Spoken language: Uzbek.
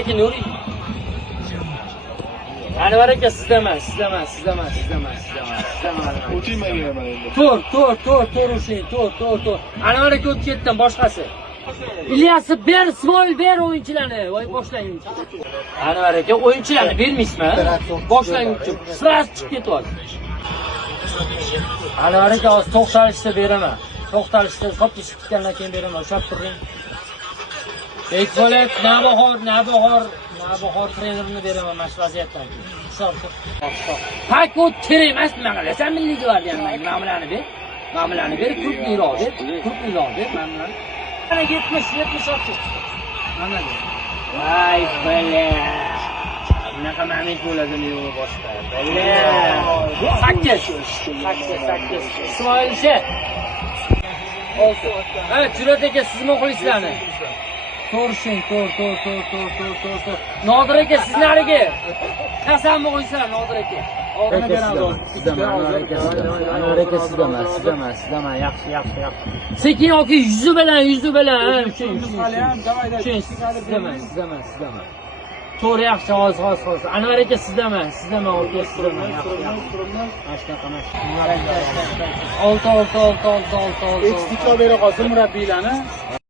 aka Nuri. Anvar aka sizdaman. O'tmayman endi. To'r ushing, to'r. Anvar aka o'tib ketdim, boshqasi. İlyas'ı ber, Ismoil ber o'yinchilarni. Voy boshlang. Anvar aka o'yinchilarni bermaysizmi? Boshlang uchun. Sirasi chiqib ketyapti. Anvar aka hozir to'xtalishsa beraman. To'xtalishsa qopni chiqqandan keyin beraman. Ushlab turing. Bekbolat, Navbahor trenerini beraman mana shu vaziyatdan keyin. Ushlab tur. Pak o't kerak emas nima qilasan Milliy gvardiyani ma'mulani ber. Ma'mulani ber, klubniroq ber. Ma'mulani. Ana 70 mana. Ay bala. Bunaqa mamlik bo'ladimi yo'q boshqa. Bala. 8. Ismoil ishi. Olsun. Ha, Jurat aka siz muxlislarni. To'rshing, to'r. Nodir aka siz narigi. Qasam muxlislar Nodir aka. Oldini beramiz. Anvar aka sizdaman. Yaxshi. Sekin yoki yuzi bilan. Sizdaman. To'g'ri yaxshi, hozir. Anvar aka sizdaman. O'rga sizdaman. Yaxshi. Mana shunaqa. 6. Ekstiklar bera qolsin murabbiylarni.